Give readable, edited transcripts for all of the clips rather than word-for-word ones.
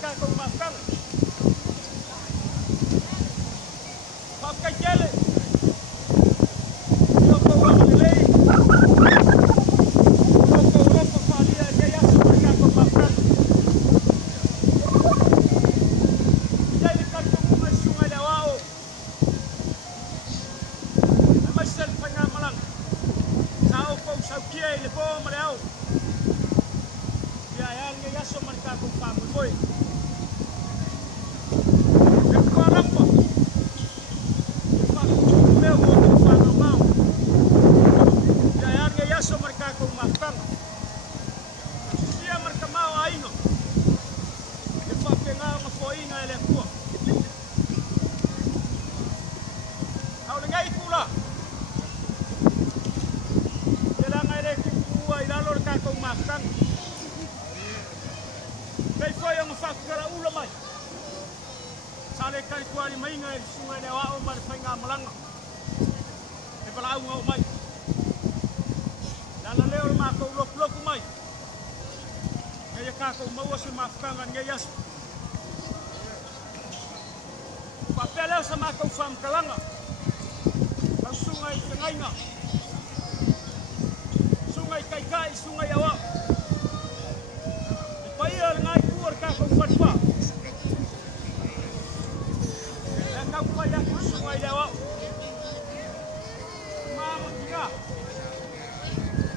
kako mafkang. Mafkai kele. Loko wa malay. Loko falia ya kako mafkang. Jadi kampung mas sungai lawao. Masal pengamalan. Sao kau saukia le po malao. Ya yang ya so mereka ko pamul boy. Ko lampo. Fa meu outro fa normal. Ya yang ya so mereka ko mafkang. Sia mereka mau aino. Fa penga ma foina ele ko. Au lengai pula. Dela ngai ku ai lalor ka ko mafkang. Kay foi ang fakara ulamay. Sale kay kuari mainga sungai lewao mar fainga malanga. E palau ngau mai. Dala leo ma ko lok mai. Kaya ka ko mau si mafkanga ngayas. Papel sa ma ko fam kalanga. Ang sungai tengainga. Sungai kai sungai awa. Payar ngai kuar ka ko fatwa. Ya kau payah sungai Jawa. Mama dia.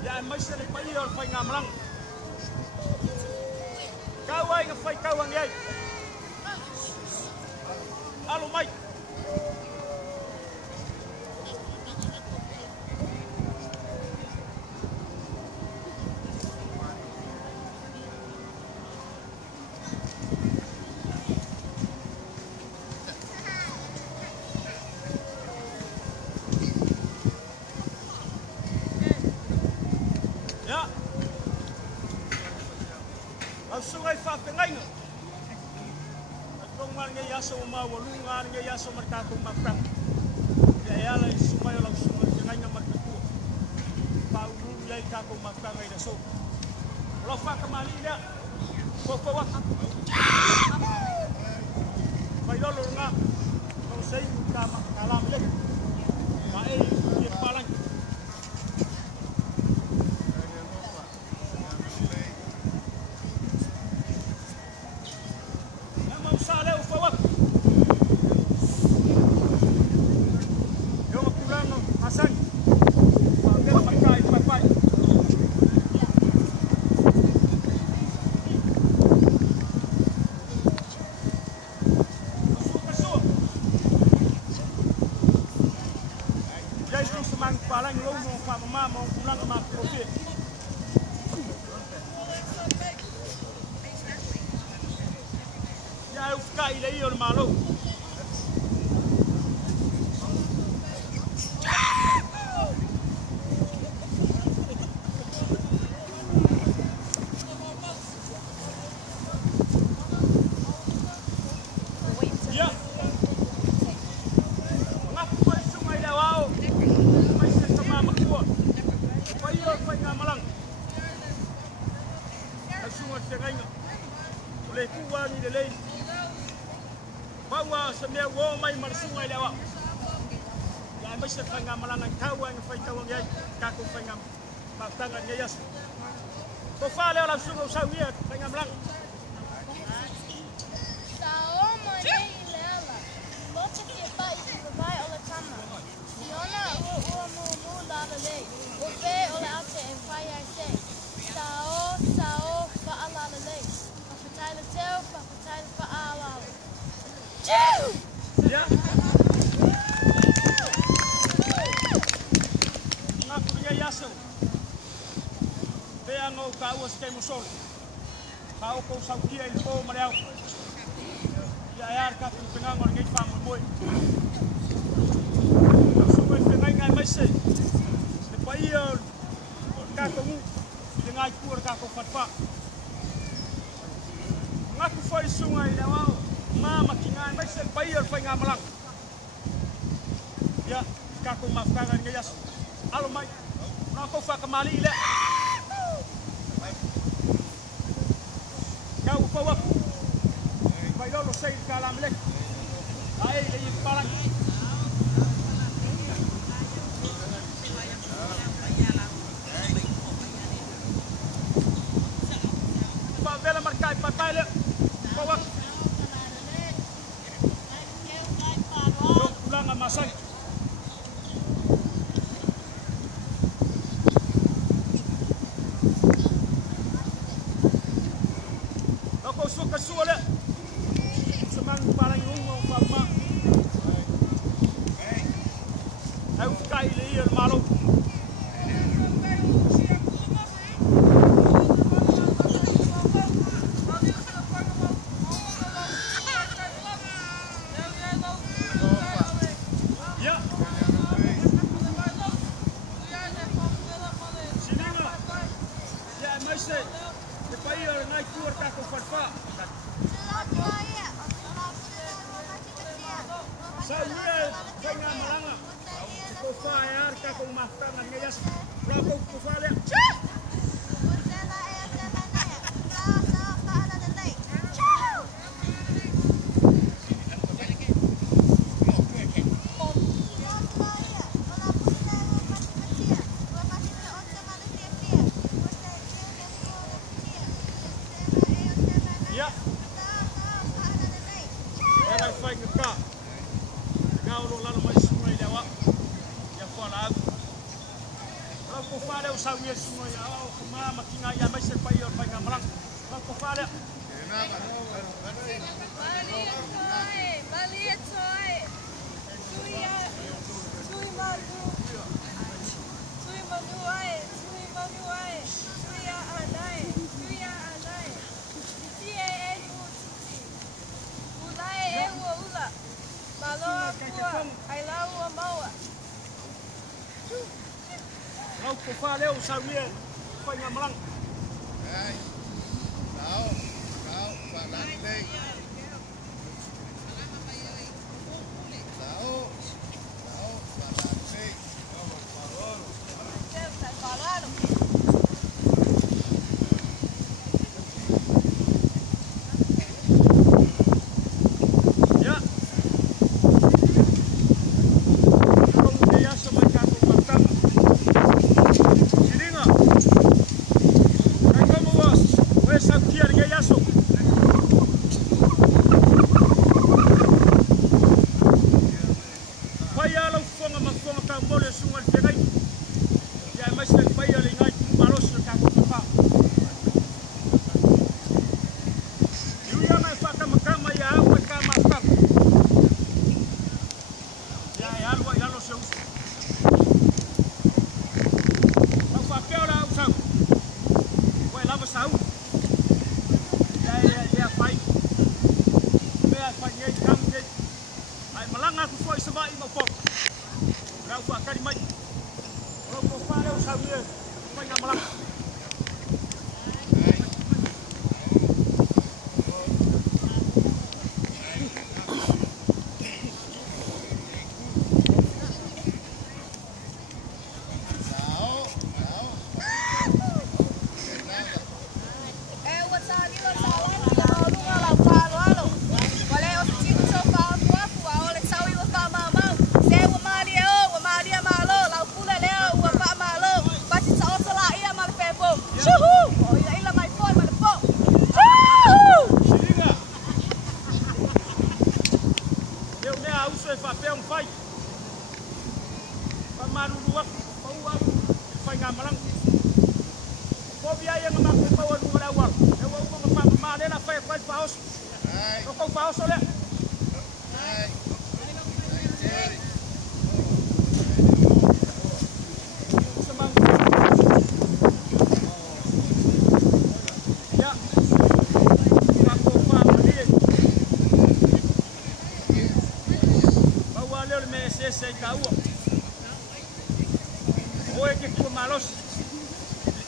Ya masih le payar pai ngamlang. Kau ai ngafai kau ngai. Alo mai. Sungai fa pengainga. Atong man nga yaso mawalungan nga yaso markakong mafkang. Ya ala sungai lang sungai pengainga magkuku. Paulun yai kakong mafkang ay naso. Wala fa kamali dia. Kokowak. Pailolo nga. Kung say tama kalam lek. Mai ye palang. Palang lo mo fa mama mo pulang ma profit. Ya ufka ile hiyo malo. Oleh kuwa ni delay. Bawa semia wo mai mar sungai lewa. Ya mesti tengah malangan kawan fai kawan ya kaku fengam. Patangan yas. Ko fa le langsung usah dia tengah malang. Sao mo nei lela. Lote ki pai vai ola tama. Siona o mo la le. O pe ola ate en fai ai se. Sao fa ala le. Fatale teu, fatale fa ala. Ya. Ngaku dia yaso. Be ang ka was kay musol. Kau ko sa kia il po mariaw. Ya yar ka pinangor ngay famul boy. Suwe pinay ngay mai se. De paiol ka ko mu dengan kur ka ko fatfa. Ngaku foi sungai lawao. Mama kingan mai se paiol fai ngamalang. Ya kako mafkangan ngayas. Alo mai. Nako fa kamali le. Kau pawak. lo sei kalam lek. Ai le palang. Pa vela markai papai le. Bawa. Yo pulang a masang. Ako suka suole. Semang parang ngomong fama. Aku kai le il malo. Ya. Sininga. Ya masih. Depai naik keluar tak kau farfa. Saya dengan melanga. Kau fayar tak kau makan dengan jas. Kau kau fayar. Ya. Era fai que cá. Gaulo lá no mais sungai dewa. Ya fala. Aku fale o sawi sungai au kuma makinga ya mai se pai or pai ngamrang. Aku fale. Malia toy. Suya. Sui manu. Sui manu ai. Sui manu ai. Suya anai. Suya anai. Tie enu titi. Ulai ewo ula. Maloa pua. Ai lau maua. Aku fale o sawi pai ngamrang. Đây. Đâu, đâu, và làm đi. Đâu, đâu, và làm đi. Ya. Kau dia sama kamu makan. Sininga. Kau mau was. Wes aku kiar dia yaso. Paya lo fonga mafonga tambole sungal fegai. Ya masih paya lingai baros kaku papa. Yuya mai faka makama ya au kama kam. Ya lo se usa. Mau faka ora usau. Wai lava sau. Ya pai. Mea pai ye kam ye. Ai malanga ku foi sebai mau pop. Rau faka di mai. Kalau kau fale o sawi pai ngamrang. Deu mea uso e papel fai. Pamaru luak, pau fai ngamrang. Pobia yang ngamak pau nu rawal. Eu vou ngapa male na fai paus. Đây, Kau paus oleh. đây. Đây, Semang. Ya. Aku faham dia. Bawa le me se kau. Oi que tu malos.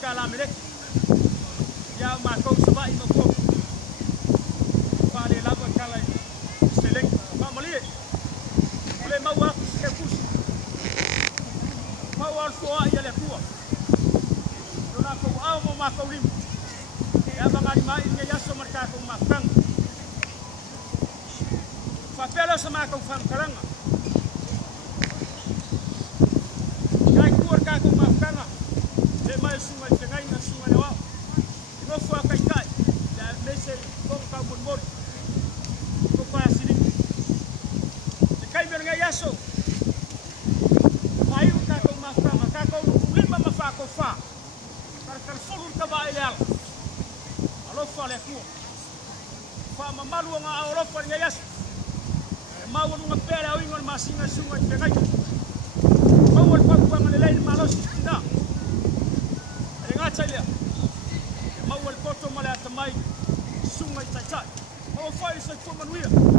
Kalam lek. Ya makau sebai makau. Fale lava kala seleng. Ba mali. Boleh mau aku sekus. Mau alfoa ya le tua. Dona ko au mo makau lim. Ya bangani mai nge yaso marka ko makang. Whapela sa mga kong whamkaranga. Kai kuar kako mafkanga. Le mai sungai tengai na sungai na wao. Ino fua kai kai. Ya mese kong kau munmori. Ko pa sini. Te kai berga yaso. Mai kako mafkanga kako lima mafako fa. Kar fulur ka ba ilal. Alo fa le ku. Fa mamalu nga alo fa nga yaso. Mau nunga pera wingon masinga sungai tengai. Mau pagpang nilay malos na. Nga chalia. Mau koto mala tamai sungai chachai. Mau fai sa kumanuia.